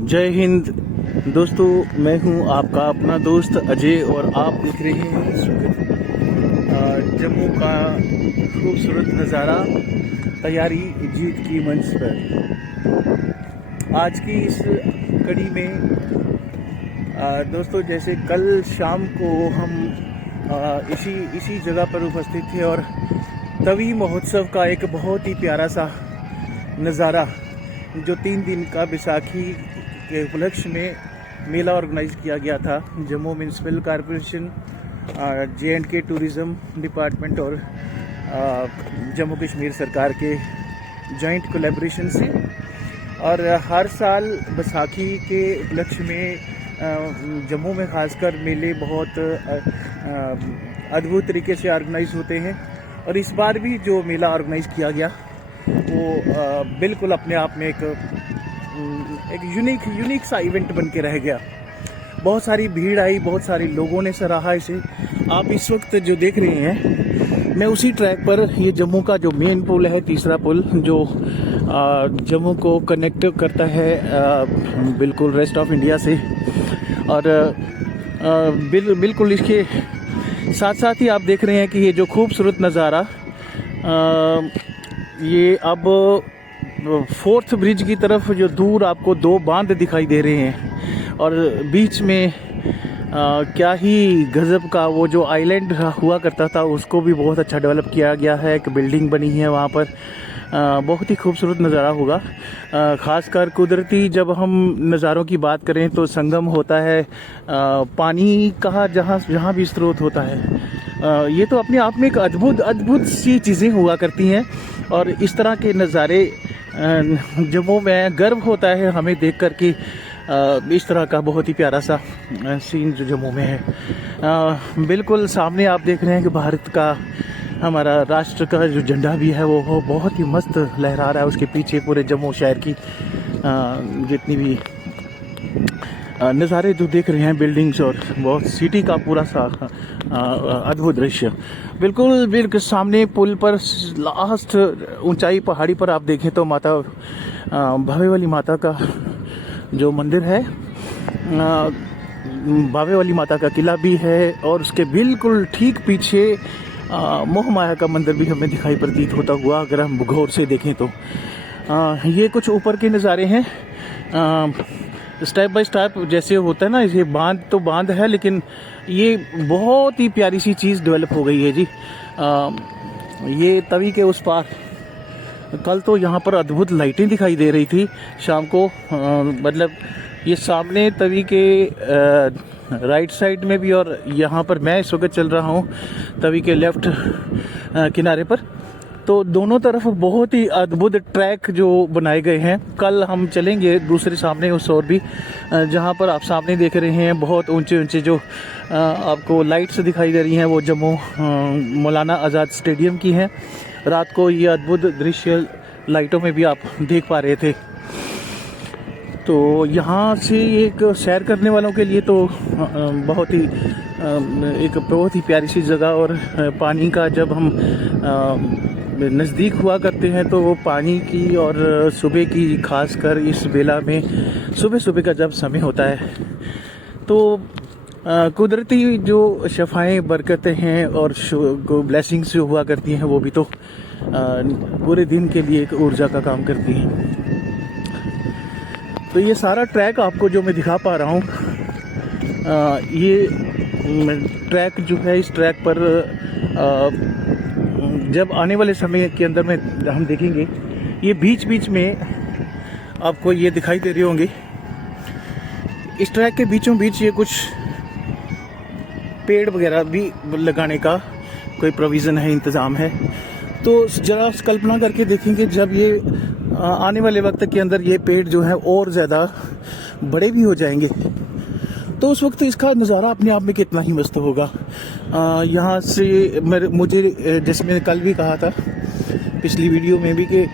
जय हिंद दोस्तों, मैं हूं आपका अपना दोस्त अजय और आप देख रहे हैं इस वक्त जम्मू का खूबसूरत नज़ारा। तैयारी जीत की मंच पर आज की इस कड़ी में दोस्तों, जैसे कल शाम को हम इसी जगह पर उपस्थित थे और तवी महोत्सव का एक बहुत ही प्यारा सा नज़ारा, जो 3 दिन का बैसाखी के उपलक्ष्य में मेला ऑर्गेनाइज किया गया था Jammu municipal corporation, J&K tourism department और जम्मू कश्मीर सरकार के जॉइंट कोलैबोरेशन से। और हर साल बैसाखी के उपलक्ष्य में जम्मू में खासकर मेले बहुत अद्भुत तरीके से ऑर्गेनाइज होते हैं और इस बार भी जो मेला ऑर्गेनाइज किया गया वो बिल्कुल अपने आप में एक यूनिक सा इवेंट बन के रह गया। बहुत सारी भीड़ आई, बहुत सारे लोगों ने सराहा इसे। आप इस वक्त जो देख रहे हैं, मैं उसी ट्रैक पर, ये जम्मू का जो मेन पुल है, तीसरा पुल जो जम्मू को कनेक्ट करता है बिल्कुल रेस्ट ऑफ इंडिया से। और बिल्कुल इसके साथ साथ ही आप देख रहे हैं कि ये जो खूबसूरत नज़ारा, ये अब 4th ब्रिज की तरफ जो दूर आपको 2 बांध दिखाई दे रहे हैं और बीच में क्या ही गजब का वो जो आइलैंड हुआ करता था उसको भी बहुत अच्छा डेवलप किया गया है। एक बिल्डिंग बनी है वहाँ पर, बहुत ही खूबसूरत नज़ारा होगा। ख़ासकर कुदरती जब हम नज़ारों की बात करें तो संगम होता है पानी का, जहाँ भी स्रोत होता है। ये तो अपने आप में एक अद्भुत सी चीज़ें हुआ करती हैं और इस तरह के नज़ारे जम्मू में गर्व होता है हमें देख कर कि इस तरह का बहुत ही प्यारा सा सीन जो जम्मू में है। बिल्कुल सामने आप देख रहे हैं कि भारत का, हमारा राष्ट्र का जो झंडा भी है वो बहुत ही मस्त लहरा रहा है। उसके पीछे पूरे जम्मू शहर की जितनी भी नज़ारे जो देख रहे हैं, बिल्डिंग्स और बहुत सिटी का पूरा सा अद्भुत दृश्य। बिल्कुल सामने पुल पर लास्ट ऊंचाई पहाड़ी पर आप देखें तो माता भावे वाली माता का जो मंदिर है, भावे वाली माता का किला भी है और उसके बिल्कुल ठीक पीछे मोह माया का मंदिर भी हमें दिखाई प्रतीत होता हुआ, अगर हम गौर से देखें तो। ये कुछ ऊपर के नज़ारे हैं। स्टेप बाय स्टेप जैसे होता है ना, ये बांध है, लेकिन ये बहुत ही प्यारी सी चीज़ डेवलप हो गई है जी। ये तवी के उस पार कल तो यहाँ पर अद्भुत लाइटें दिखाई दे रही थी शाम को। मतलब ये सामने तवी के राइट साइड में भी, और यहाँ पर मैं इस वक्त चल रहा हूँ तवी के लेफ्ट किनारे पर, तो दोनों तरफ बहुत ही अद्भुत ट्रैक जो बनाए गए हैं। कल हम चलेंगे दूसरे सामने उस ओर भी, जहाँ पर आप सामने देख रहे हैं बहुत ऊंचे जो आपको लाइट्स दिखाई दे रही हैं, वो जम्मू मौलाना आज़ाद स्टेडियम की हैं। रात को ये अद्भुत दृश्य लाइटों में भी आप देख पा रहे थे। तो यहाँ से एक सैर करने वालों के लिए तो बहुत ही प्यारी सी जगह। और पानी का जब हम नज़दीक हुआ करते हैं तो वो पानी की, और सुबह की खासकर इस बेला में सुबह का जब समय होता है तो कुदरती जो शफ़ाएँ बरकतें हैं और ब्लेसिंग्स जो हुआ करती हैं वो भी तो पूरे दिन के लिए एक ऊर्जा का काम करती हैं। तो ये सारा ट्रैक आपको जो मैं दिखा पा रहा हूँ, ये ट्रैक जो है, इस ट्रैक पर जब आने वाले समय के अंदर में हम देखेंगे, ये बीच में आपको ये दिखाई दे रहे होंगे, इस ट्रैक के बीचों बीच ये कुछ पेड़ वगैरह भी लगाने का कोई प्रोविज़न है, इंतज़ाम है। तो ज़रा कल्पना करके देखेंगे, जब ये आने वाले वक्त के अंदर ये पेड़ जो है और ज़्यादा बड़े भी हो जाएंगे तो उस वक्त इसका नज़ारा अपने आप में कितना ही मस्त होगा। यहाँ से मुझे, जैसे मैंने कल भी कहा था पिछली वीडियो में भी, कि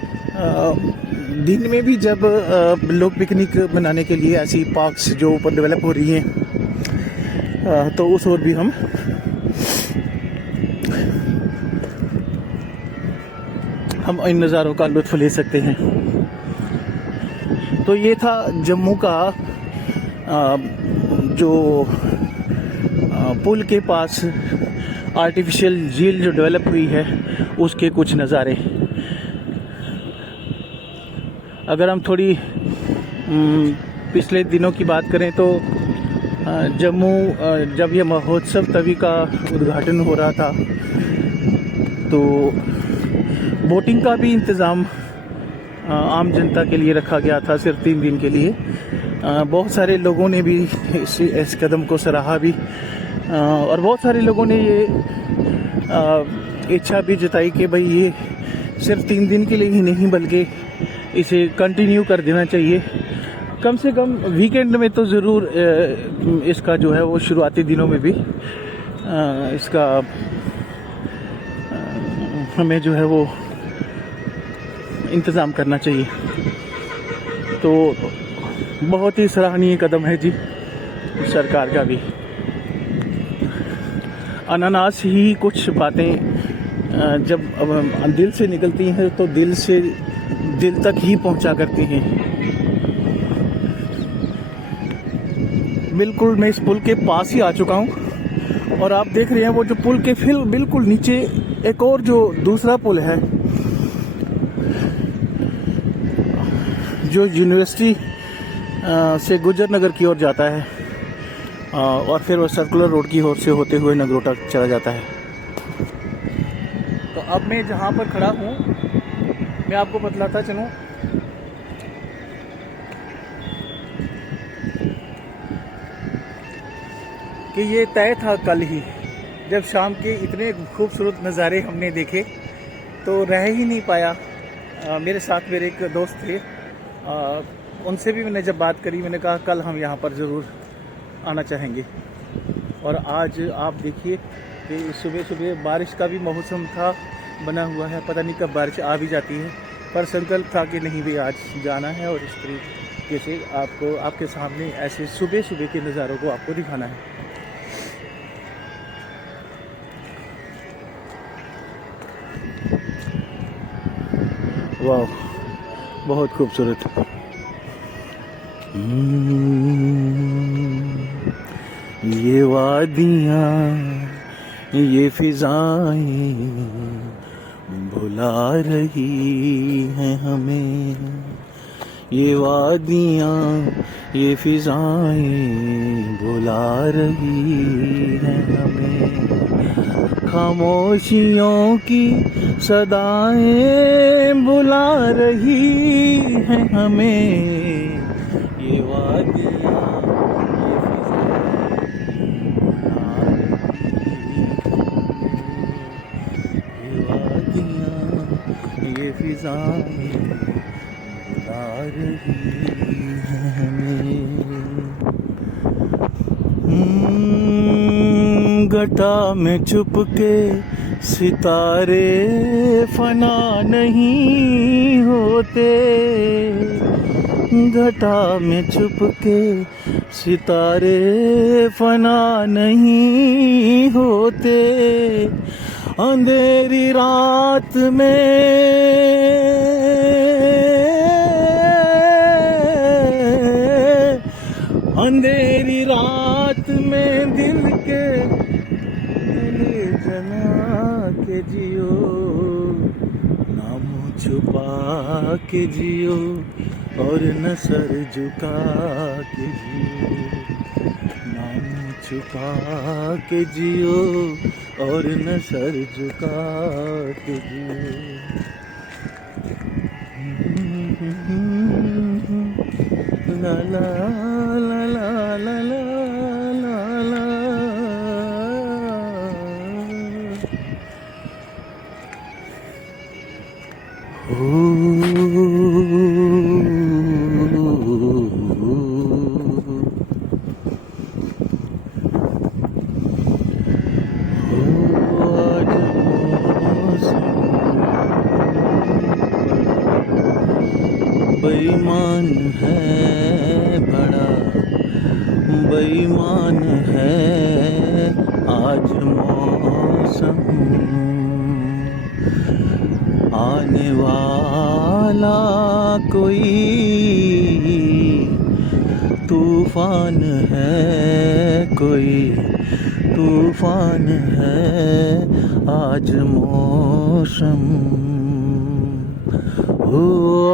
दिन में भी जब लोग पिकनिक मनाने के लिए ऐसी पार्क्स जो ऊपर डेवलप हो रही हैं, तो उस ओर भी हम हम इन नज़ारों का लुत्फ़ ले सकते हैं। तो ये था जम्मू का जो पुल के पास आर्टिफिशियल झील जो डेवलप हुई है उसके कुछ नज़ारे। अगर हम थोड़ी पिछले दिनों की बात करें तो जम्मू जब यह महोत्सव तवी का उद्घाटन हो रहा था तो बोटिंग का भी इंतज़ाम आम जनता के लिए रखा गया था सिर्फ 3 दिन के लिए। बहुत सारे लोगों ने भी इस कदम को सराहा भी और बहुत सारे लोगों ने ये इच्छा भी जताई कि भाई ये सिर्फ 3 दिन के लिए ही नहीं बल्कि इसे कंटिन्यू कर देना चाहिए। कम से कम वीकेंड में तो ज़रूर इसका जो है वो शुरुआती दिनों में भी इसका हमें जो है वो इंतज़ाम करना चाहिए। तो बहुत ही सराहनीय कदम है जी सरकार का भी। अनानास ही कुछ बातें जब दिल से निकलती हैं तो दिल से दिल तक ही पहुंचा करती हैं। बिल्कुल मैं इस पुल के पास ही आ चुका हूं और आप देख रहे हैं वो जो पुल के बिल्कुल नीचे एक और जो दूसरा पुल है जो यूनिवर्सिटी से गुजर नगर की ओर जाता है और फिर वो सर्कुलर रोड की ओर से होते हुए नगरोटा चला जाता है। तो अब मैं जहाँ पर खड़ा हूँ मैं आपको बतलाता चलूँ कि ये तय था कल ही, जब शाम के इतने खूबसूरत नज़ारे हमने देखे तो रह ही नहीं पाया। मेरे साथ मेरे एक दोस्त थे, उनसे भी मैंने जब बात करी मैंने कहा कल हम यहाँ पर ज़रूर आना चाहेंगे। और आज आप देखिए कि सुबह सुबह बारिश का भी मौसम था बना हुआ है, पता नहीं कब बारिश आ भी जाती है, पर संकल्प था कि नहीं भी आज जाना है और इस तरीके से आपको आपके सामने ऐसे सुबह सुबह के नज़ारों को आपको दिखाना है। वाह, बहुत खूबसूरत। ये वादियाँ ये फिजाएं भुला रही हैं हमें, ये वादियाँ ये फिजाएं भुला रही हैं हमें, खामोशियों की सदाएं बुला रही हैं हमें, ये वादियाँ ये फिजाएं बुला रही हैं हमें। घटा में छुप के सितारे फना नहीं होते, घटा में छुप के सितारे फना नहीं होते, अंधेरी रात में अंधेरी रात में दिल के जना के जियो, नाम छुपा के जियो और न सर झुका के जियो, नाम छुपा के जियो और न सर झुका के जियो। ला ला ला ला ला ला ला। बेईमान है बड़ा बेईमान है आज मौसम, आने वाला कोई तूफान है, कोई तूफान है। आज मौसम हो,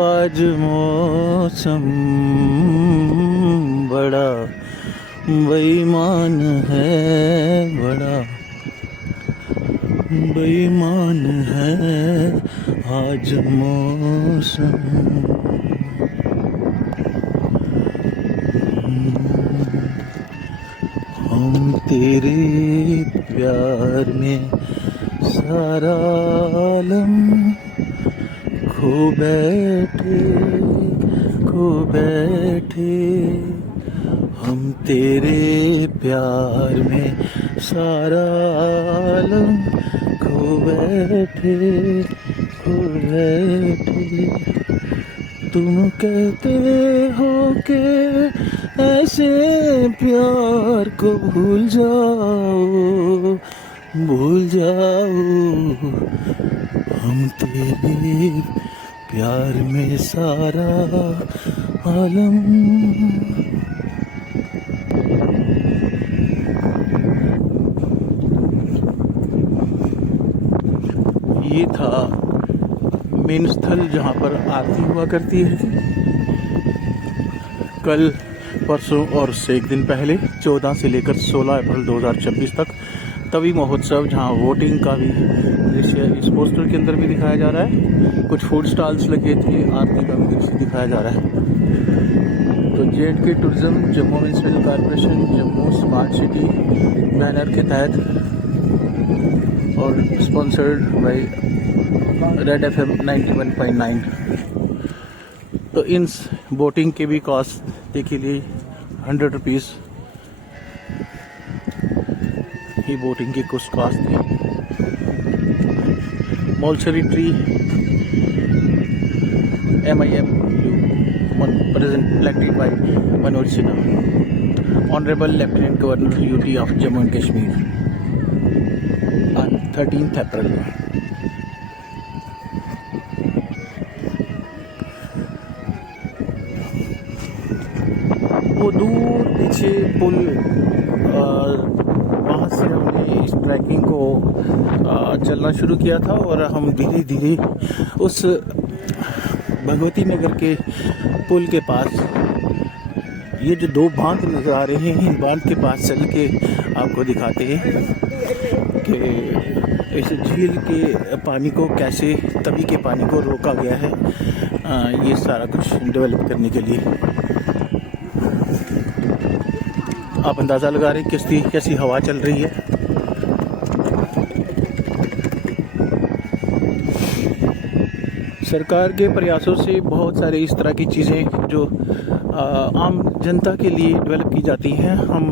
आज मौसम बड़ा बेईमान है, बड़ा बेईमान है आज मौसम। हम तेरे प्यार में सारा आलम खो बैठे, खो बैठे। हम तेरे प्यार में सारा आलम खो बैठे, खो बैठे। तुम कहते हो कि ऐसे प्यार को भूल जाओ, भूल जाओ। हम तेरे प्यार में सारा आलम। ये था मेन स्थल जहाँ पर आरती हुआ करती है। कल, परसों और उससे एक दिन पहले 14 से लेकर 16 अप्रैल 2026 तक तवी महोत्सव, जहाँ वोटिंग का भी दृश्य इस पोस्टर के अंदर भी दिखाया जा रहा है। कुछ फूड स्टॉल्स लगे थे, आरती का भी दृश्य दिखाया जा रहा है। तो J&K tourism, Jammu municipal corporation, Jammu smart city banner के तहत और स्पॉन्सर्ड बाय रेड FM 91.9। तो इन बोटिंग के भी कॉस्ट देखिए लिए 100 रुपीज़ ही बोटिंग की कुछ कॉस्ट थी। मौलसरी tree MIMU present elected by Manoj Sinha, honourable lieutenant governor UT of Jammu and Kashmir on 13th April। वो दूर पीछे पुल, वहाँ से हमने इस ट्रैकिंग को चलना शुरू किया था और हम धीरे धीरे उस भगवती नगर के पुल के पास, ये जो दो बांध नज़र आ रहे हैं, इन बांध के पास चल के आपको दिखाते हैं कि इस झील के पानी को कैसे, तवी के पानी को रोका गया है ये सारा कुछ डेवलप करने के लिए। आप अंदाज़ा लगा रहे हैं कैसी हवा चल रही है। सरकार के प्रयासों से बहुत सारे इस तरह की चीज़ें जो आम जनता के लिए डेवलप की जाती हैं, हम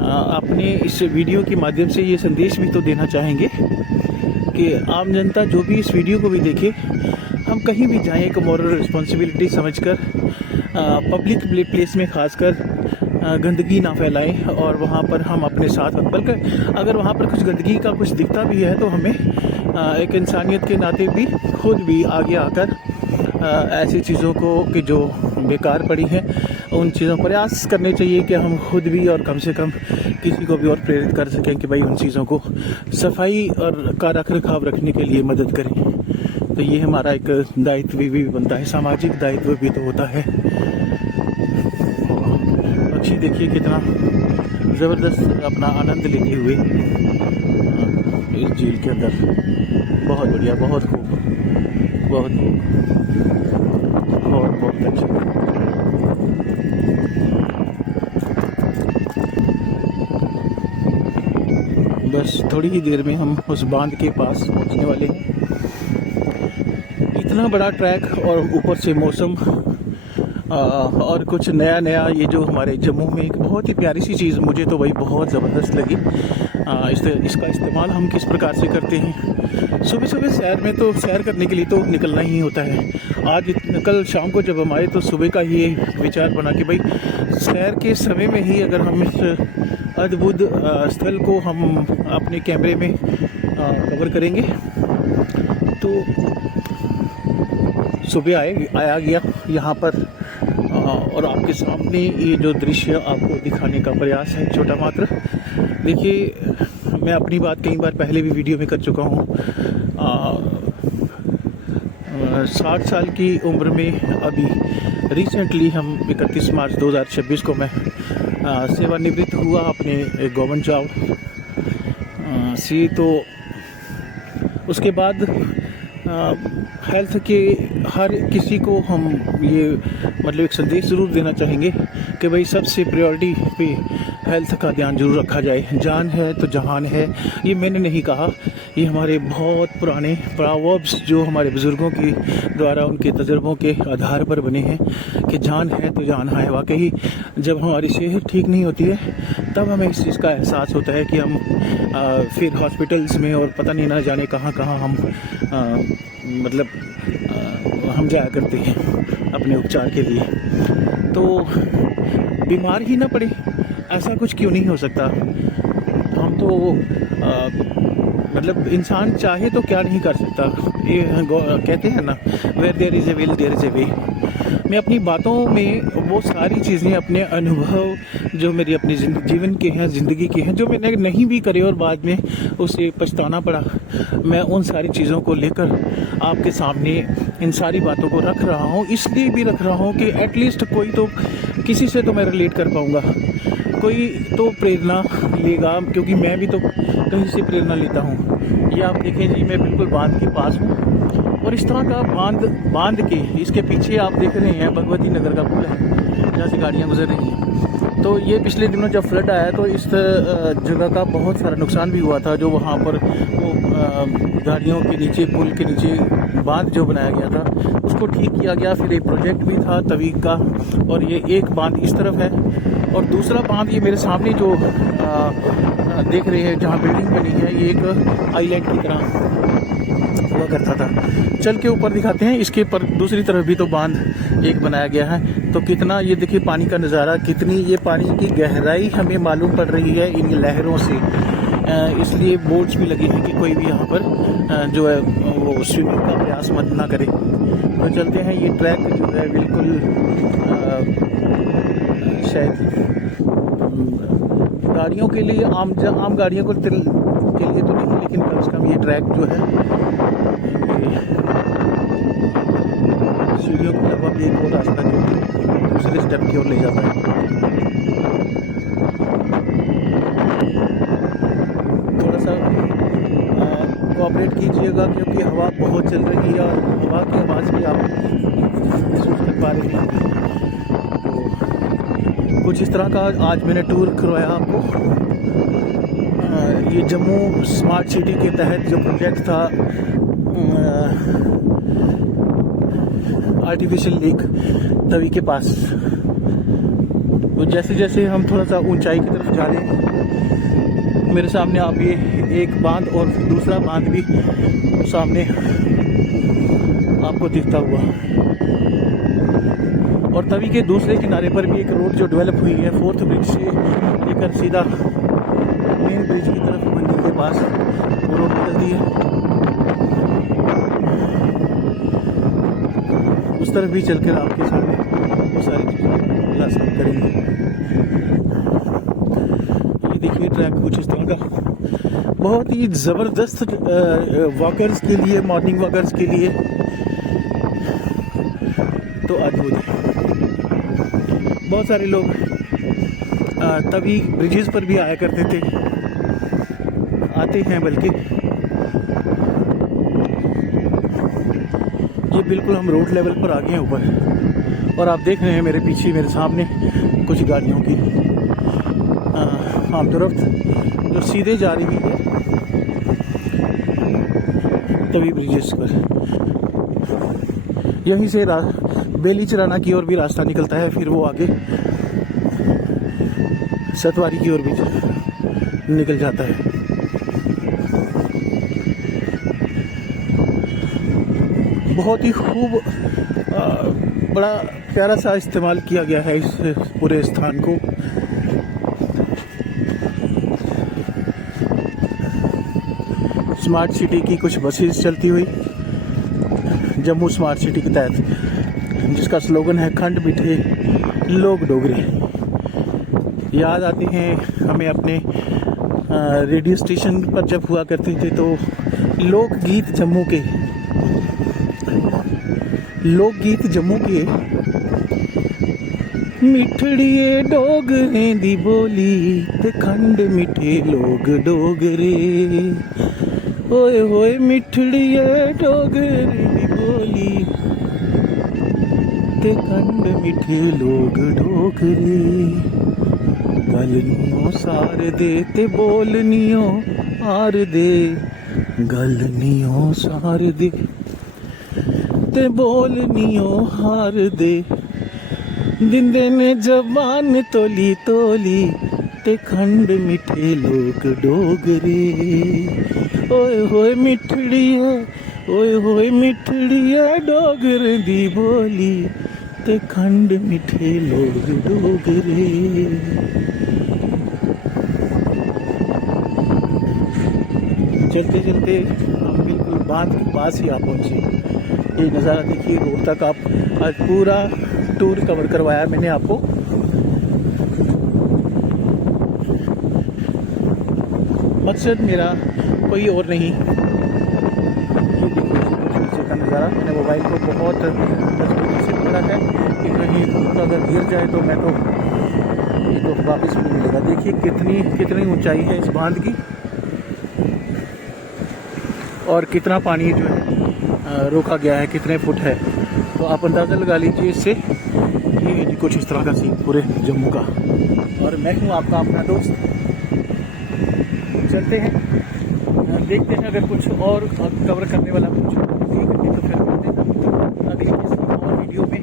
अपने इस वीडियो के माध्यम से ये संदेश भी तो देना चाहेंगे कि आम जनता जो भी इस वीडियो को भी देखे, हम कहीं भी जाएं एक मॉरल रिस्पॉन्सिबिलिटी समझकर पब्लिक प्लेस में खासकर गंदगी ना फैलाएं और वहाँ पर हम अपने साथ, बल्कि अगर वहाँ पर कुछ गंदगी का कुछ दिखता भी है तो हमें एक इंसानियत के नाते भी खुद भी आगे आकर ऐसी चीज़ों को कि जो बेकार पड़ी हैं उन चीज़ों पर प्रयास करने चाहिए कि हम खुद भी और कम से कम किसी को भी और प्रेरित कर सकें कि भाई उन चीज़ों को सफाई और का रख रखाव रखने के लिए मदद करें। तो ये हमारा एक दायित्व भी बनता है, सामाजिक दायित्व भी तो होता है। पक्षी देखिए कितना ज़बरदस्त अपना आनंद लेते हुए इस झील के अंदर। बहुत बढ़िया, बहुत खूब, बहुत खूब, बहुत अच्छा। बस थोड़ी ही देर में हम उस बांध के पास पहुंचने वाले हैं। इतना बड़ा ट्रैक और ऊपर से मौसम और कुछ नया ये जो हमारे जम्मू में एक बहुत ही प्यारी सी चीज़ मुझे तो वही बहुत ज़बरदस्त लगी। इसका इस्तेमाल हम किस प्रकार से करते हैं। सुबह सुबह सैर में तो सैर करने के लिए तो निकलना ही होता है। आज कल शाम को जब हम आए तो सुबह का ये विचार बना कि भाई सैर के समय में ही अगर हम इस अद्भुत स्थल को हम अपने कैमरे में कवर करेंगे तो सुबह आया गया यहाँ पर और आपके सामने ये जो दृश्य आपको दिखाने का प्रयास है छोटा मात्र। देखिए, मैं अपनी बात कई बार पहले भी वीडियो में कर चुका हूँ। 60 साल की उम्र में अभी रिसेंटली हम 31 मार्च 2026 को मैं सेवानिवृत्त हुआ अपने गवर्नमेंट जॉब से। तो उसके बाद हेल्थ के हर किसी को हम ये मतलब एक संदेश ज़रूर देना चाहेंगे कि भाई सबसे प्रायोरिटी पे हेल्थ का ध्यान जरूर रखा जाए। जान है तो जहान है, ये मैंने नहीं कहा, ये हमारे बहुत पुराने प्रोवर्ब्स जो हमारे बुज़ुर्गों के द्वारा उनके तजर्बों के आधार पर बने हैं कि जान है तो जान है। वाकई जब हमारी सेहत ठीक नहीं होती है तब हमें इस चीज़ का एहसास होता है कि हम फिर हॉस्पिटल्स में और पता नहीं ना जाने कहाँ कहाँ हम हम जाया करते हैं अपने उपचार के लिए। तो बीमार ही ना पड़े, ऐसा कुछ क्यों नहीं हो सकता। हम तो मतलब इंसान चाहे तो क्या नहीं कर सकता। ये कहते हैं ना, where there is a will there is a way. मैं अपनी बातों में वो सारी चीज़ें, अपने अनुभव जो मेरी अपनी जीवन के हैं, ज़िंदगी के हैं, जो मैंने नहीं भी करे और बाद में उसे पछताना पड़ा, मैं उन सारी चीज़ों को लेकर आपके सामने इन सारी बातों को रख रहा हूँ। इसलिए भी रख रहा हूँ कि एटलीस्ट कोई तो, किसी से तो मैं रिलेट कर पाऊँगा, कोई तो प्रेरणा लेगा, क्योंकि मैं भी तो कहीं से प्रेरणा लेता हूँ। ये आप देखें जी, मैं बिल्कुल बांध के पास हूँ और इस तरह का बांध के इसके पीछे आप देख रहे हैं भगवती नगर का पुल है जहाँ से गाड़ियाँ गुजर रही हैं। तो ये पिछले दिनों जब फ्लड आया तो इस जगह का बहुत सारा नुकसान भी हुआ था। जो वहाँ पर वो गाड़ियों के नीचे, पुल के नीचे बांध जो बनाया गया था उसको ठीक किया गया। फिर एक प्रोजेक्ट भी था तवी का, और ये एक बांध इस तरफ है और दूसरा बांध ये मेरे सामने जो देख रहे हैं जहाँ बिल्डिंग बनी है, ये एक आइलैंड की तरह हुआ करता था। चल के ऊपर दिखाते हैं, इसके पर दूसरी तरफ भी तो बांध एक बनाया गया है। तो कितना, ये देखिए पानी का नज़ारा, कितनी ये पानी की गहराई हमें मालूम पड़ रही है इन लहरों से। इसलिए बोर्ड्स भी लगे हैं कि कोई भी यहाँ पर जो है वो स्विमिंग का प्रयास मत ना करे। तो चलते हैं, ये ट्रैक जो है बिल्कुल शायद गाड़ियों के लिए, आम गाड़ियों के लिए तो नहीं, लेकिन कम से कम ये ट्रैक जो है सीढ़ियों के अलावा भी एक और रास्ता जो दूसरे स्टेप की ओर ले जाता है। थोड़ा सा कोऑपरेट कीजिएगा क्योंकि हवा बहुत चल रही है और हवा की आवाज़ भी आप महसूस कर पा रहे हैं। तो कुछ इस तरह का आज मैंने टूर करवाया आपको। ये जम्मू स्मार्ट सिटी के तहत जो प्रोजेक्ट था आर्टिफिशियल लेक तवी के पास, तो जैसे जैसे हम थोड़ा सा ऊंचाई की तरफ जा रहे हैं, मेरे सामने आप ये एक बांध और दूसरा बांध भी सामने आपको दिखता हुआ, और तवी के दूसरे किनारे पर भी एक रोड जो डेवलप हुई है 4th ब्रिज से लेकर सीधा मेन ब्रिज की तरफ मंदिर के पास वो रोड निकलती है। उस तरफ भी चलकर आपके सामने वो सारी चीज़ें करेंगे। ये देखिए ट्रैक कुछ इस तरह का, बहुत ही ज़बरदस्त वॉकर्स के लिए, मॉर्निंग वॉकर्स के लिए तो अद्भुत है। बहुत सारे लोग तभी ब्रिजेस पर भी आया करते थे, आते हैं, बल्कि ये बिल्कुल हम रोड लेवल पर आ गए हैं ऊपर, और आप देख रहे हैं मेरे पीछे, मेरे सामने कुछ गाड़ियों की आम तरफ जो सीधे जा रही है तभी ब्रिजेस पर। यहीं से बेली चराना की ओर भी रास्ता निकलता है, फिर वो आगे सतवारी की ओर भी निकल जाता है। बहुत ही खूब बड़ा प्यारा सा इस्तेमाल किया गया है इस पूरे स्थान को। स्मार्ट सिटी की कुछ बसेस चलती हुई जम्मू स्मार्ट सिटी के तहत, जिसका स्लोगन है खंड मिठे लोग डोगरे। याद आते हैं हमें अपने रेडियो स्टेशन पर जब हुआ करते थे तो लोकगीत जम्मू के मिठड़िए डोगरे दी बोली ते खंड मिठे लोग डोगरे। ओए होए मिठड़िए डोगरे दी बोली ते खंड मिठे लोग डोगरे। गलनियों सार दे ते बोलनियों हार दे, गलनियों सार दे ते बोलनियों हार दे। दिंदे ने जबान तोली तोली ते खंड मिठे लोग डोगरे। ओए होए मिठड़िए, ओए होए मिठड़िए डोगरे दी बोली ते खंड मिठे लोग डोगरे। चलते चलते हम बिल्कुल बांध के पास ही आ पहुंचे। ये नज़ारा देखिए, रोड तक आप आज पूरा टूर कवर करवाया मैंने आपको। मकसद मेरा कोई और नहीं, नीचे का नज़ारा। मैंने मोबाइल को बहुत मजबूती से पकड़ा है कि कहीं अगर गिर जाए तो मैं तो ये तो वापस नहीं मिलेगा। देखिए कितनी ऊंचाई है इस बांध की और कितना पानी जो है रोका गया है, कितने फुट है। तो आप अंदाज़ा लगा लीजिए इससे। ये कुछ इस तरह का सीन पूरे जम्मू का। और मैं हूँ आपका अपना दोस्त। चलते हैं, देखते हैं अगर कुछ और कवर करने वाला कुछ ठीक है तो फिर मिलते हैं अगली किसी और वीडियो में।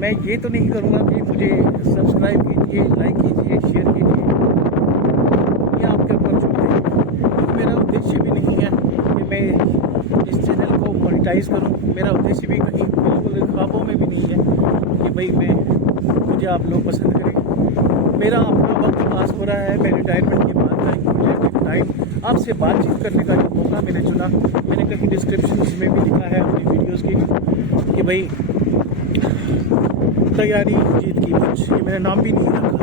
मैं ये तो नहीं करूँगा कि मुझे सब्सक्राइब कीजिए, लाइक कीजिए, शेयर कीजिए, ये आपके ऊपर छोड़ते हैं। क्योंकि मेरा उद्देश्य भी नहीं है कि मैं इस चैनल को मोनेटाइज करूं। मेरा उद्देश्य भी कहीं बिल्कुल ख्वाबों में भी नहीं है कि भाई मुझे आप लोग पसंद करें। मेरा अपना वक्त पास हो रहा है। मैं रिटायरमेंट के बाद का टाइम आपसे बातचीत करने का जो मौका मैंने चुना। मैंने कहीं डिस्क्रिप्शन में भी लिखा है अपनी वीडियोज़ की कि भाई तैयारी जीत की मंच, ये मेरा नाम भी नहीं रखा।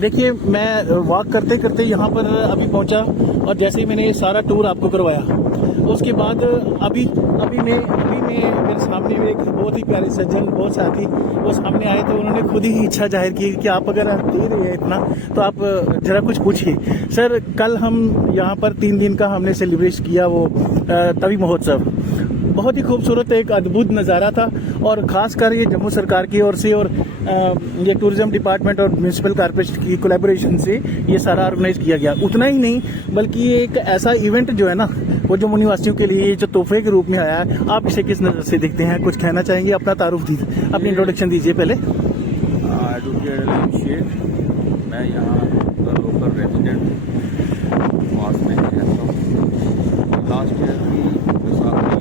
देखिए, मैं वॉक करते करते यहाँ पर अभी पहुँचा और जैसे ही मैंने ये सारा टूर आपको करवाया, उसके बाद अभी मेरे सामने एक बहुत ही प्यारे सज्जन, बहुत साथी वो सामने आए। तो उन्होंने खुद ही इच्छा जाहिर की कि आप अगर दे रहे हैं इतना तो आप जरा कुछ पूछिए। सर, कल हम यहाँ पर 3 दिन का हमने सेलिब्रेट किया वो तवी महोत्सव। बहुत ही खूबसूरत एक अद्भुत नज़ारा था और ख़ासकर ये जम्मू सरकार की ओर से और ये टूरिज़्म डिपार्टमेंट और म्यूनसिपल कॉर्पोरेशन की कोलैबोरेशन से ये सारा ऑर्गेनाइज किया गया। उतना ही नहीं बल्कि ये एक ऐसा इवेंट जो है ना वो जम्मू निवासियों के लिए जो तोहफे के रूप में आया है। आप इसे किस नज़र से देखते हैं? कुछ कहना चाहेंगे? अपना तारुफ दीजिए, अपनी इंट्रोडक्शन दीजिए पहले। मैं यहाँ लोकल रेजिडेंट पास में रहता हूँ। लास्ट ईयर भी बैसाखी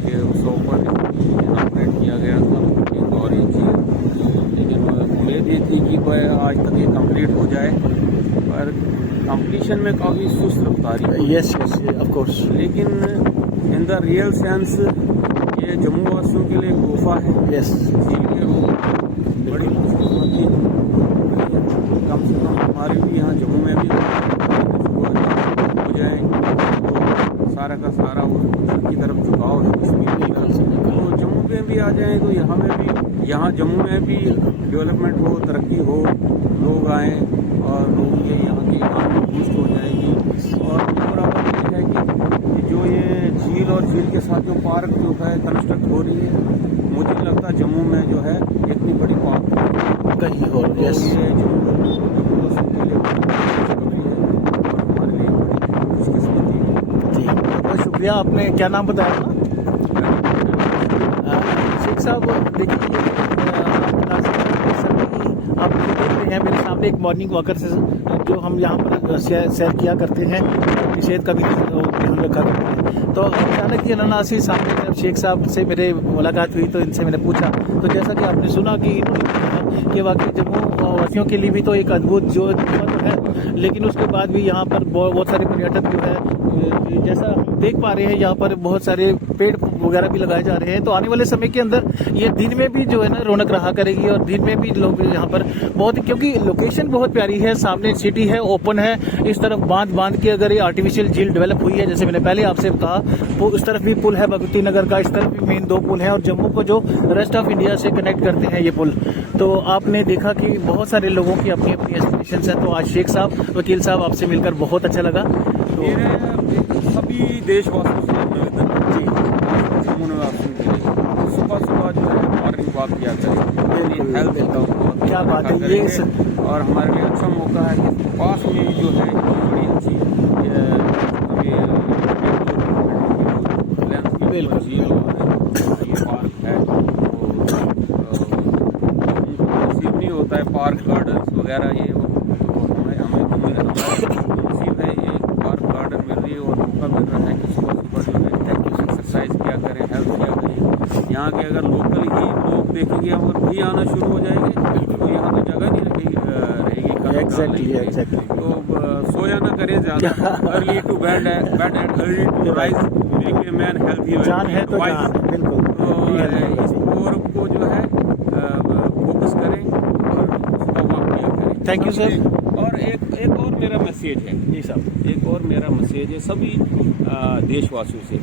के उत्सव पर इनाग्रेट किया गया था एक और एक चीज़, लेकिन उम्मीद ये थी कि वह आज तक ये कंप्लीट हो जाए, पर कंप्लीशन में काफ़ी सुस्त रफ्तारी। Yes of course. लेकिन इन द रियल सेंस ये जम्मू वासियों के लिए तोहफा है। यस, झील के रूप बड़ी खुशकिस्मती कम से कम हमारे भी यहाँ जम्मू में भी हो जाए तो सारा का सारा वो की तरफ झुकाव है कश्मीर की तरफ। तो जम्मू में भी आ जाए तो यहाँ में भी, यहाँ जम्मू में भी डेवलपमेंट हो, तरक्की हो, लोग आएँ और लोग ये यहाँ की इकानमी बूस्ट हो जाएगी। और बराबर ये है कि जो ये झील और झील के साथ जो पार्क जो है कंस्ट्रक्ट हो रही है, मुझे लगता है जम्मू में जो है इतनी बड़ी पार्क कहीं और। यस, ये जम्मू के लिए खुशखबरी है और हमारे लिए बड़ी खुशकिस्मती है। जी, बहुत शुक्रिया। आपने क्या नाम बताया था? शेख साहब, देखिए आप देख रहे हैं मेरे सामने एक मॉर्निंग वॉकर से जो हम यहाँ पर सैर किया करते हैं, अपनी सेहत का भी ध्यान रखा करते हैं। तो अचानक ही अनानासी सामने जब शेख साहब से मेरे मुलाकात हुई तो इनसे मैंने पूछा, तो जैसा कि आपने सुना कि इन्होंने कहा कि वाकई जम्मू प्रवासियों के लिए भी तो एक अद्भुत जो तो है, लेकिन उसके बाद भी यहाँ पर बहुत सारे पर्यटक जो है, जैसा हम देख पा रहे हैं यहाँ पर बहुत सारे पेड़ वगैरह भी लगाए जा रहे हैं। तो आने वाले समय के अंदर ये दिन में भी जो है ना रौनक रहा करेगी, और दिन में भी लोग यहाँ पर बहुत, क्योंकि लोकेशन बहुत प्यारी है, सामने सिटी है, ओपन है, इस तरफ बांध के अगर ये आर्टिफिशियल झील डेवलप हुई है, जैसे मैंने पहले आपसे कहा, तो इस तरफ भी पुल है भगवती नगर का, इस तरफ भी मेन 2 पुल हैं, और जम्मू को जो रेस्ट ऑफ इंडिया से कनेक्ट करते हैं ये पुल। तो आपने देखा कि बहुत सारे लोगों की अपनी अपनी एस्पिरेशन है। तो आज शेख साहब, वकील साहब, आपसे मिलकर बहुत अच्छा लगा। तो सभी देशवासियों से निवेदन जी, जम्मू निवासियों के लिए सुबह जो है मॉर्निंग वॉक किया करें, हेल्थ क्या बात है ये और हमारे लिए अच्छा मौका है कि पास में जो है बड़ी अच्छी बिल्कुल झील ये पार्क है, सीवनी होता है, पार्क गार्डन्स वगैरह ये हमें नसीब है, ये पार्क गार्डन मिल रही है और मौका मिल रहा है कि सुबह जो है एक्सरसाइज किया करें, हेल्थ किया करें। यहाँ के अगर लोकल ही लोग देखेंगे और भी आना शुरू हो जाएंगे तो यहाँ तो जगह नहीं रहेगी। एग्जैक्टली तो सोया ना करें ज़्यादा, early to bed and early to rise, make a man healthy जान है तो जान, बिल्कुल। तो इस ओर को जो है फोकस करें और सुबह वॉक किया करें। Thank you sir. और एक और मेरा मैसेज है जी साहब, एक और मेरा मैसेज है सभी देशवासियों से,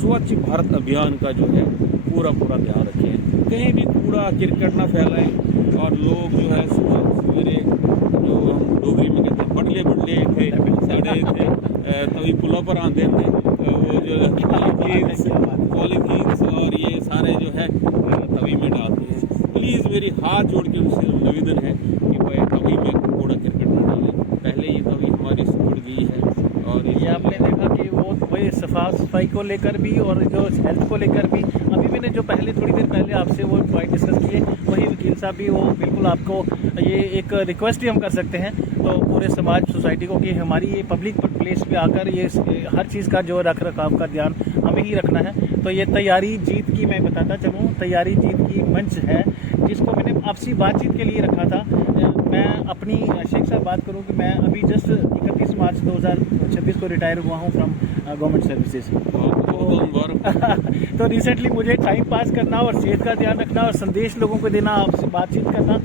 स्वच्छ भारत अभियान का जो है पूरा ध्यान रखें, कहीं भी कूड़ा क्रिकेट ना फैलाएं, और लोग जो है सुबह सवेरे जो हम डोगरी में कहते हैं बडले थे साढ़े थे तभी पुलों पर आते थे, वो जो पॉलीथीन्स और ये सारे जो है तवी में डालते हैं। प्लीज़ मेरी हाथ जोड़ के उनसे निवेदन है कि भाई तवी में कूड़ा क्रिकेट न डालें, पहले ये तवी हमारी सुखड़ गई है। और ये आपने देखा कि वो वही सफाई को लेकर भी और जो हेल्थ को लेकर भी, अभी मैंने जो थोड़ी देर पहले आपसे वो पॉइंट डिस्कस किए, वही वकील साहब भी वो बिल्कुल आपको ये एक रिक्वेस्ट ही हम कर सकते हैं तो पूरे समाज सोसाइटी को कि हमारी ये पब्लिक प्लेस पे आकर ये हर चीज़ का जो रख रखाव का ध्यान हमें ही रखना है। तो ये तैयारी जीत की, मैं बताता चलूँ, तैयारी जीत की मंच है जिसको मैंने आपसी बातचीत के लिए रखा था। मैं अपनी शेख साहब बात करूँ कि मैं अभी जस्ट 31 मार्च 2026 को रिटायर हुआ हूँ फ्रॉम गवर्नमेंट सर्विसेज। तो रिसेंटली मुझे टाइम पास करना और सेहत का ध्यान रखना और संदेश लोगों को देना, आपसे बातचीत करना,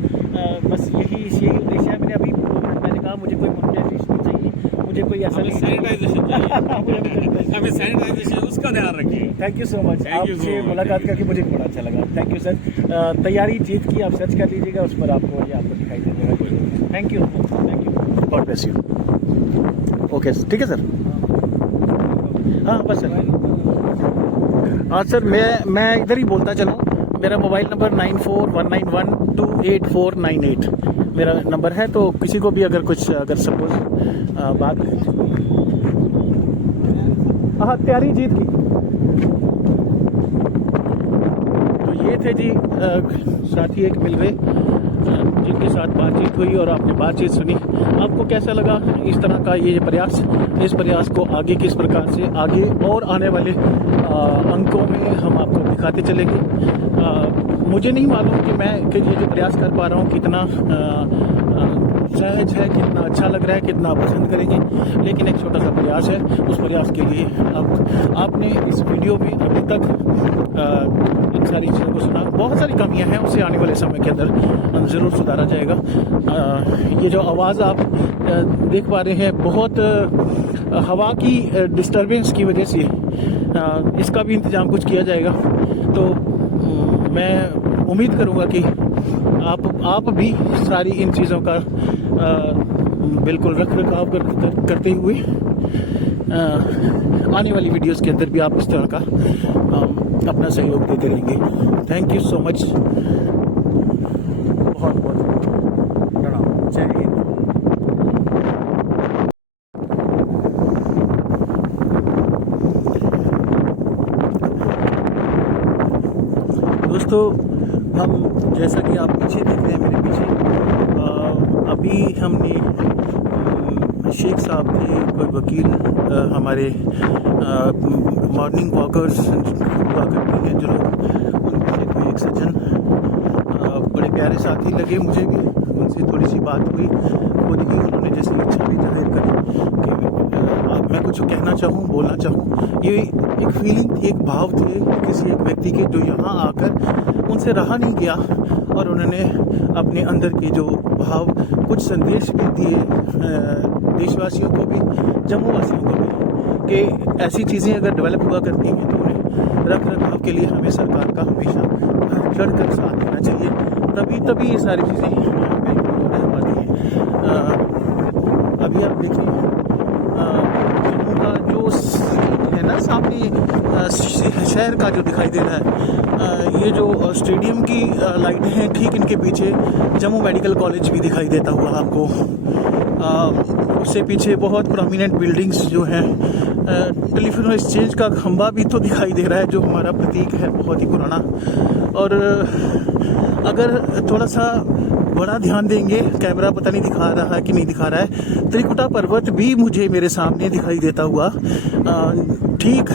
बस यही उद्देश्य है। मैंने अभी मैंने कहा मुझे कोई मोनेटाइजेशन नहीं चाहिए, मुझे कोई ऐसा सैनिटाइजेशन चाहिए, हमें सैनिटाइजेशन उसका ध्यान रखिए। थैंक यू सो मच, आपसे मुलाकात करके मुझे बड़ा अच्छा लगा। Thank you sir. तैयारी जीत की आप सर्च कर लीजिएगा, उस पर आपको दिखाई दे जाएगा। Thank you, God bless you. Okay ठीक है सर। हाँ बस सर, हाँ सर, मैं इधर ही बोलता चलूँ। मेरा मोबाइल नंबर 9419128498 मेरा नंबर है। तो किसी को भी अगर सपोज बात, हाँ तैयारी जीत की। तो ये थे जी साथी एक मिल गए जिनके साथ बातचीत हुई और आपने बातचीत सुनी। आपको कैसा लगा इस तरह का ये प्रयास? इस प्रयास को आगे किस प्रकार से आगे और आने वाले अंकों में हम आपको दिखाते चलेंगे। मुझे नहीं मालूम कि ये जो प्रयास कर पा रहा हूँ कितना सहज है, कितना अच्छा लग रहा है, कितना पसंद करेंगे, लेकिन एक छोटा सा प्रयास है। उस प्रयास के लिए आपने इस वीडियो में अभी तक इन सारी चीज़ों को सुना। बहुत सारी कमियां हैं, उसे आने वाले समय के अंदर ज़रूर सुधारा जाएगा। ये जो आवाज़ आप देख पा रहे हैं, बहुत हवा की डिस्टर्बेंस की वजह से इसका भी इंतज़ाम कुछ किया जाएगा। तो मैं उम्मीद करूँगा कि आप भी सारी इन चीज़ों का बिल्कुल रख रखाव करते हुए आने वाली वीडियोस के अंदर भी आप इस तरह का अपना सहयोग देते रहेंगे। थैंक यू सो मच, बहुत बहुत प्रणाम, जय हिंद। दोस्तों, हम जैसा कि आप पीछे देख रहे हैं, मेरे पीछे अभी हमने शेख साहब थे, कोई वकील, हमारे मॉर्निंग वॉकर्स हुआ करते हैं जो लोग, उनमें से कोई एक सज्जन बड़े प्यारे साथी लगे मुझे भी। से थोड़ी सी बात हुई, खुद ही उन्होंने जैसे इच्छा भी जाहिर करी कि मैं कुछ कहना चाहूँ, बोलना चाहूँ। ये एक फीलिंग थी, एक भाव थे किसी एक व्यक्ति के, जो यहाँ आकर उनसे रहा नहीं गया और उन्होंने अपने अंदर के जो भाव, कुछ संदेश भी दिए देशवासियों को भी, जम्मू वासियों को भी, कि ऐसी चीज़ें अगर डेवलप हुआ करती हैं तो उन्हें रख रखाव के लिए हमें सरकार का हमेशा बढ़ चढ़ कर साथ देना चाहिए, तभी ये सारी चीज़ें बिल्कुल होने पाती हैं। अभी आप देखिए जम्मू का जो सीन है ना सामने शहर का जो दिखाई दे रहा है, ये जो स्टेडियम की लाइटें हैं, ठीक इनके पीछे जम्मू मेडिकल कॉलेज भी दिखाई देता हुआ आपको। उससे पीछे बहुत प्रोमिनेंट बिल्डिंग्स जो हैं, टेलीफोन एक्सचेंज का खंभा भी तो दिखाई दे रहा है, जो हमारा प्रतीक है बहुत ही पुराना। और अगर थोड़ा सा बड़ा ध्यान देंगे, कैमरा पता नहीं दिखा रहा है कि नहीं दिखा रहा है, त्रिकुटा पर्वत भी मुझे मेरे सामने दिखाई देता हुआ, ठीक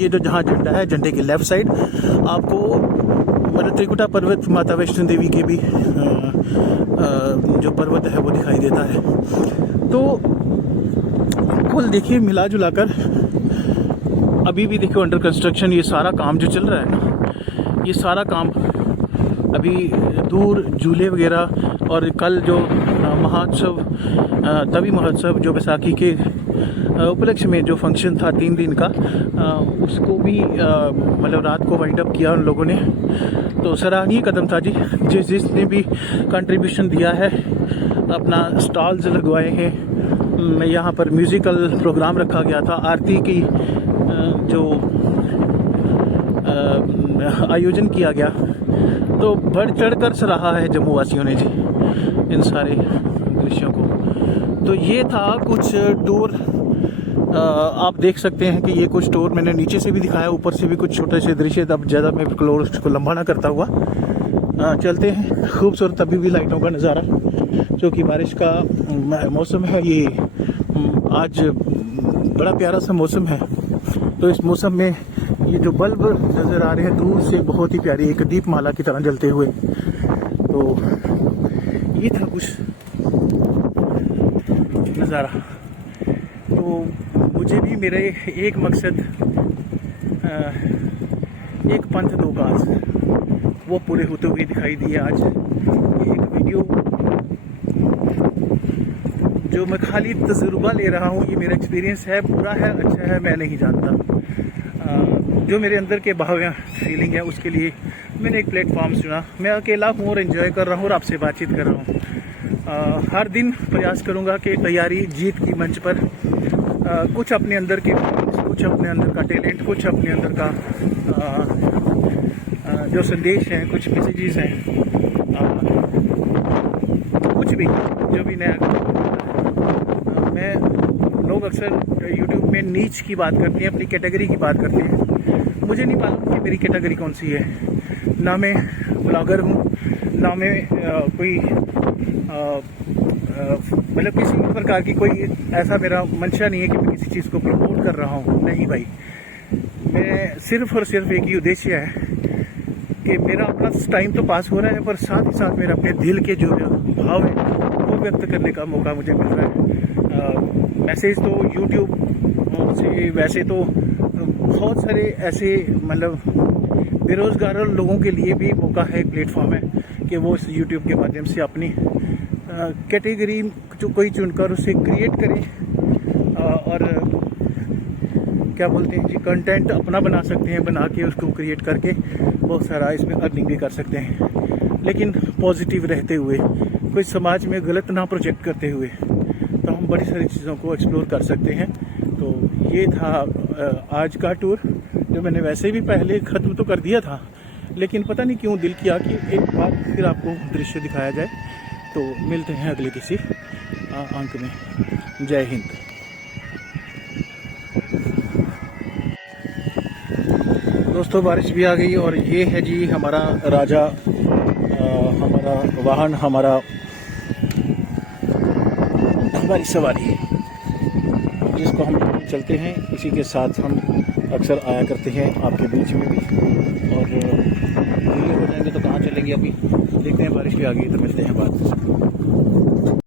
ये जो जहाँ झंडा है, झंडे के लेफ्ट साइड आपको मतलब त्रिकुटा पर्वत, माता वैष्णो देवी के भी जो पर्वत है वो दिखाई देता है। तो कुल देखिए मिला जुला कर अभी भी देखो अंडर कंस्ट्रक्शन ये सारा काम जो चल रहा है ना, ये सारा काम अभी दूर झूले वगैरह, और कल जो महोत्सव, तवी महोत्सव जो बैसाखी के उपलक्ष्य में जो फंक्शन था 3 दिन का, उसको भी मतलब रात को वाइंड अप किया उन लोगों ने। तो सराहनीय कदम था जी, जिसने भी कंट्रीब्यूशन दिया है, अपना स्टॉल्स लगवाए हैं, यहाँ पर म्यूज़िकल प्रोग्राम रखा गया था, आरती की जो आयोजन किया गया, तो बढ़ चढ़ कर सराहा है जम्मू वासियों ने जी इन सारे दृश्यों को। तो ये था कुछ टूर, आप देख सकते हैं कि ये कुछ टूर मैंने नीचे से भी दिखाया, ऊपर से भी कुछ छोटे से दृश्य। अब ज़्यादा मैं क्लोज को लंबा ना करता हुआ चलते हैं। खूबसूरत अभी भी लाइटों का नज़ारा, जो कि बारिश का मौसम है, ये आज बड़ा प्यारा सा मौसम है। तो इस मौसम में ये जो बल्ब नज़र आ रहे हैं दूर से, बहुत ही प्यारी एक दीपमाला की तरह जलते हुए, तो ये था कुछ नज़ारा। तो मुझे भी मेरे एक मकसद, एक पंथ दो काज, वो पूरे होते हुए दिखाई दिए आज। एक वीडियो जो मैं खाली तजुर्बा ले रहा हूँ, ये मेरा एक्सपीरियंस है, बुरा है अच्छा है मैं नहीं जानता, जो मेरे अंदर के भाव या फीलिंग है उसके लिए मैंने एक प्लेटफॉर्म चुना। मैं अकेला हूँ और एंजॉय कर रहा हूँ और आपसे बातचीत कर रहा हूँ। हर दिन प्रयास करूँगा कि तैयारी जीत की मंच पर कुछ अपने अंदर के, कुछ अपने अंदर का टैलेंट, कुछ अपने अंदर का जो संदेश हैं, कुछ मैसेजेस हैं, कुछ भी जो भी नया। मैं लोग अक्सर यूट्यूब में नीच की बात करते हैं, अपनी कैटेगरी की बात करते हैं। मुझे नहीं मालूम कि मेरी कैटेगरी कौन सी है। ना मैं ब्लॉगर हूँ, ना मैं कोई मतलब किसी भी प्रकार की कोई ऐसा मेरा मंशा नहीं है कि मैं किसी चीज़ को प्रमोट कर रहा हूँ। नहीं भाई, मैं सिर्फ और सिर्फ एक ही उद्देश्य है कि मेरा अपना टाइम तो पास हो रहा है, पर साथ ही साथ मेरा अपने दिल के जो भाव है वो व्यक्त करने का मौका मुझे मिल रहा है। मैसेज तो यूट्यूब से, वैसे तो बहुत सारे ऐसे मतलब बेरोज़गार लोगों के लिए भी मौका है, प्लेटफॉर्म है कि वो इस यूट्यूब के माध्यम से अपनी कैटेगरी जो कोई चुनकर उसे क्रिएट करें और क्या बोलते हैं जी, कंटेंट अपना बना सकते हैं, बना के उसको क्रिएट करके बहुत सारा इसमें अर्निंग भी कर सकते हैं, लेकिन पॉजिटिव रहते हुए, कोई समाज में गलत ना प्रोजेक्ट करते हुए, तो हम बड़ी सारी चीज़ों को एक्सप्लोर कर सकते हैं। तो ये था आज का टूर, जो मैंने वैसे भी पहले ख़त्म तो कर दिया था, लेकिन पता नहीं क्यों दिल किया कि एक बार फिर आपको दृश्य दिखाया जाए। तो मिलते हैं अगले किसी अंक में। जय हिंद। दोस्तों बारिश भी आ गई और ये है जी हमारा राजा, हमारा वाहन, हमारी सवारी, जिसको हम चलते हैं, इसी के साथ हम अक्सर आया करते हैं आपके बीच में भी। और ये हो जाए जाएंगे तो कहाँ चलेंगे अभी देखते हैं। बारिश भी आ गई तो मिलते हैं बाद।